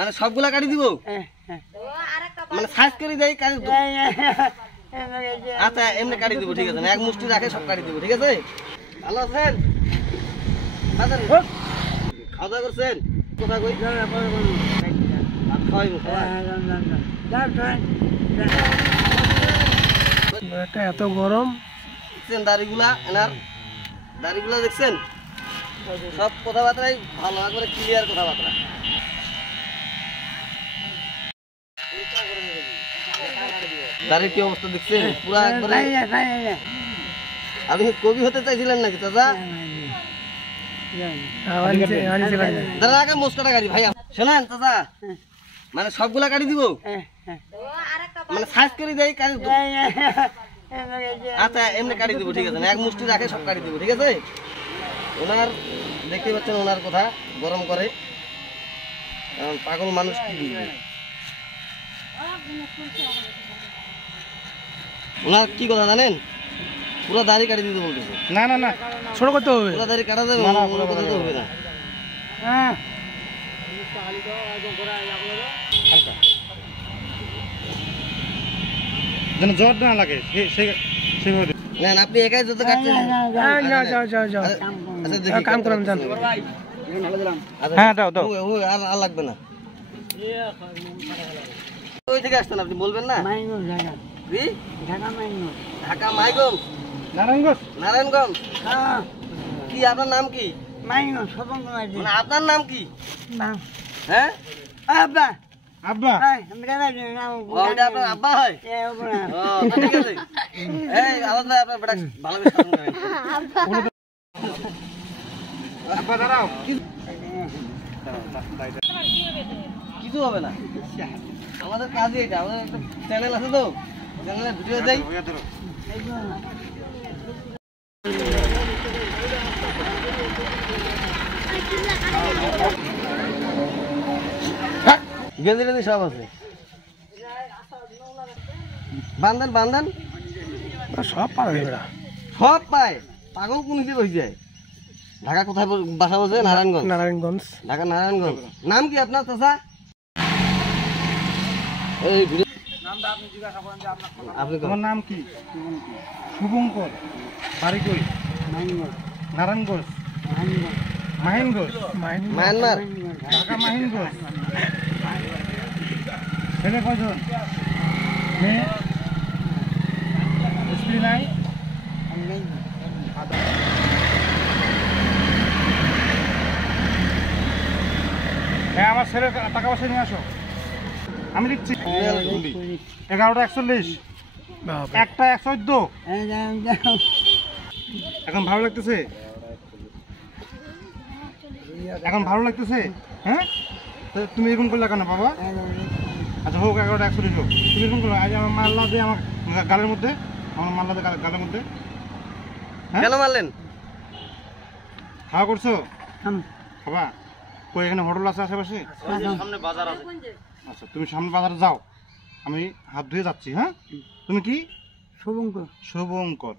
মানে সবগুলা কাটি দিব মানে সাইজ করে দেই কাটি দেব আচ্ছা এমনি কাটি দিব ঠিক আছে না এক মুষ্টি রাখে সব কাটি দিব ঠিক আছে ভালো আছেন বাজার খাওয়া দাওয়া করছেন কোথায় কই ভাত খাওয়াইবো এটা এত গরম দেখছেন দাড়িগুলা এনার দাড়িগুলা দেখছেন সব কথাবার্তাই ভালো একবারে ক্লিয়ার কথাবার্তা দাড়ির কি অবস্থা দেখছেন পুরা একবারে আপনি কবি হতে চাইছিলেন নাকি দাদা দাদা আগে মোস্কাটা গাড়ি ভাই শোনেন দাদা মানে সবগুলা কাটি দিব মানে সাইজ করে দেই কাটি দেব আচ্ছা এমনি কাটি দিব ঠিক আছে না এক মুষ্টি রাখে সব কাটি দিব ঠিক আছে ওনার দেখতে পাচ্ছেন ওনার কথা গরম করে পাগল মানুষ কি বুঝবে ওনার কি কথা জানেন পুরো দাড়ি কাটি দিতে বলতেছে না না না ছোট করতে হবে পুরো দাড়ি কাটা যাবে না পুরো কথা তো হবে না হ্যাঁ যেন জ্বর না লাগে সেইভাবে না আপনি একাই যত কাটছেন যাও যাও যাও আচ্ছা দেখি কাম করেন যান হ্যাঁ দাও দাও আর লাগবে না ওই থেকে আসছেন আপনি বলবেন না ঢাকা মাইগঞ্জ নারায়ণগঞ্জ কি আপনার নাম কি আপনার নাম কি হ্যাঁ আব্বা আব্বা ওটা আপনার আব্বা হয় ঠিক আছে এই আওয়াজ ভাই আপনার বেটা ভালো আব্বা দাঁড়াও কিছু হবে না আমাদের কাজই এটা আমাদের একটা চ্যানেল আছে তো চ্যানেলে ভিডিও দেই গেঞ্জি টেঞ্জি সব আছে বান্ধান বান্ধান সব পাবে সব পায় পাগল কোন হিসেবে হয়ে যায় ঢাকা কোথায় বাসা বসে নারায়ণগঞ্জ নারায়ণগঞ্জ ঢাকা নারায়ণগঞ্জ নাম কি আপনার চাচা এই ভিডিও আপনার নাম কি শুভঙ্কর বাড়ি কই নারায়ণগঞ্জ মাহিনগঞ্জ মায়ানমার ঢাকা মাহিনগঞ্জ ছেলে কজন মেয়ে স্ত্রী নাই হ্যাঁ আমার ছেলে টাকা পয়সা নিয়ে আসো আমি লিখছি 11:41 একটা 114 এখন ভালো লাগতেছে হ্যাঁ তুমি এরকম করলে কেন বাবা আচ্ছা হোক 11:41 হোক তুমি এরকম করলে আজ আমার মাল্লা দিয়ে আমার গালের মধ্যে আমার মাল্লা দিয়ে গালের মধ্যে কেন মারলেন খাওয়া করছো খাবা কই এখানে হোটেল আছে আশেপাশে সামনে বাজার আছে আচ্ছা তুমি সামনে বাজারে যাও আমি হাত ধুয়ে যাচ্ছি হ্যাঁ তুমি কি শুভঙ্কর শুভঙ্কর